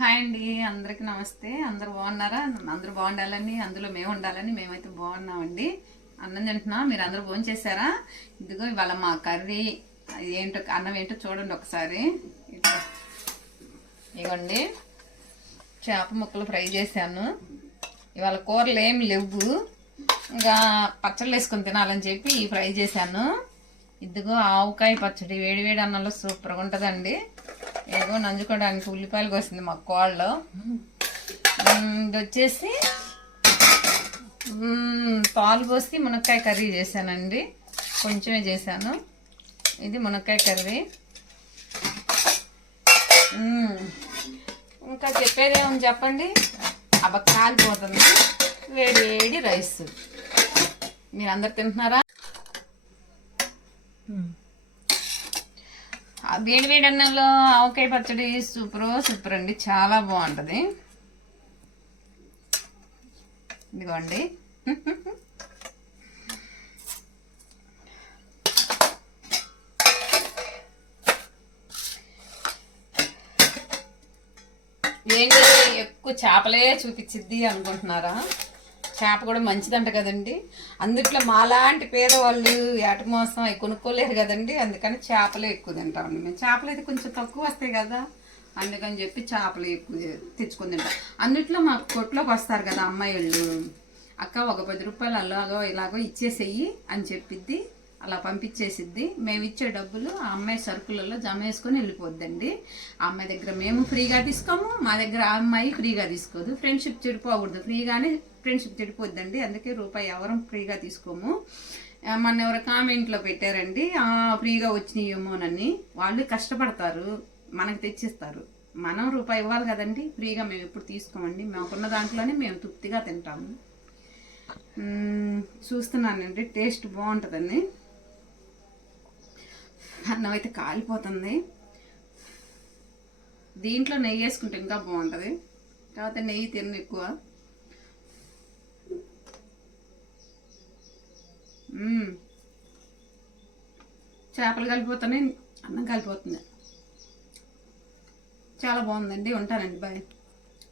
Hi అండి, అందరికి నమస్తే. అందరు బాగున్నారా? అందరూ బాగుండాలని, అందులో మేము ఉండాలని మేమైతే బాగున్నామండి. అన్నం తింటున్నా, మీరు అందరూ భోజనం చేశారా? ఇదిగో ఇవాళ మా కర్రీ ఏంటో, అన్నం ఏంటో చూడండి ఒకసారి. ఇగోండి, చేప ముక్కలు ఫ్రై చేశాను. ఇవాళ కూరలు ఏమి లేవు, ఇంకా పచ్చళ్ళు వేసుకొని తినాలని చెప్పి ఫ్రై చేశాను. ఇదిగో ఆవకాయ పచ్చడి వేడి వేడి అన్నంలో సూపర్గా ఉంటుందండి. ఏదో నంజుకోవడానికి ఉల్లిపాయలు కోసింది మా కోళ్ళు. ఇది వచ్చేసి పాలు పోసి మునక్కాయ కర్రీ చేశానండి, కొంచెమే చేశాను. ఇది మునక్కాయ కర్రీ. ఇంకా చెప్పేదేమని చెప్పండి, అబ్బ కాలిపోతుంది. వేడి వేడి రైస్ మీరందరు తింటున్నారా? వేడి వేడి అన్నంలో ఆవకాయ పచ్చడి సూపర్ అండి, చాలా బాగుంటుంది. ఇదిగోండి, ఏంటి ఎక్కువ చేపలే చూపించిద్ది అనుకుంటున్నారా? చేప కూడా మంచిదంట కదండి. అందుట్లో మాలాంటి పేదవాళ్ళు ఏట మోసం అవి కొనుక్కోలేరు కదండి, అందుకని చేపలే ఎక్కువ తింటామండి మేము. చేపలు అయితే కొంచెం తక్కువ వస్తాయి కదా, అందుకని చెప్పి చేపలు ఎక్కువ తెచ్చుకొని తింటాం. అన్నిట్లో మా కొట్లోకి వస్తారు కదా అమ్మాయిళ్ళు, అక్క ఒక 10 రూపాయలు అలాగో ఇలాగో ఇచ్చేసేయి అని చెప్పిద్ది, అలా పంపించేసిద్ది. మేము ఇచ్చే డబ్బులు ఆ అమ్మాయి సరుకులలో జమ వేసుకొని వెళ్ళిపోద్దండి. ఆ అమ్మాయి దగ్గర మేము ఫ్రీగా తీసుకోము, మా దగ్గర ఆ అమ్మాయి ఫ్రీగా తీసుకోదు. ఫ్రెండ్షిప్ చెడిపోకూడదు, ఫ్రీగానే ఫ్రెండ్షిప్ చెడిపోద్దండి. అందుకే రూపాయి ఎవరం ఫ్రీగా తీసుకోము. మన ఎవరు కామెంట్లో పెట్టారండి, ఫ్రీగా వచ్చినాయేమోనని. వాళ్ళు కష్టపడతారు, మనకు తెచ్చిస్తారు. మనం రూపాయి ఇవ్వాలి కదండి, ఫ్రీగా మేము ఎప్పుడు తీసుకోమండి. మేముకున్న దాంట్లోనే మేము తృప్తిగా తింటాము. చూస్తున్నానండి, టేస్ట్ బాగుంటుందండి. అన్నం అయితే కాలిపోతుంది. దీంట్లో నెయ్యి వేసుకుంటే ఇంకా బాగుంటుంది, కాకపోతే నెయ్యి తిన్న ఎక్కువ. చేపలు కలిపోతున్నాయి, అన్నం కలిపోతుంది. చాలా బాగుందండి. ఉంటానండి, బాయ్.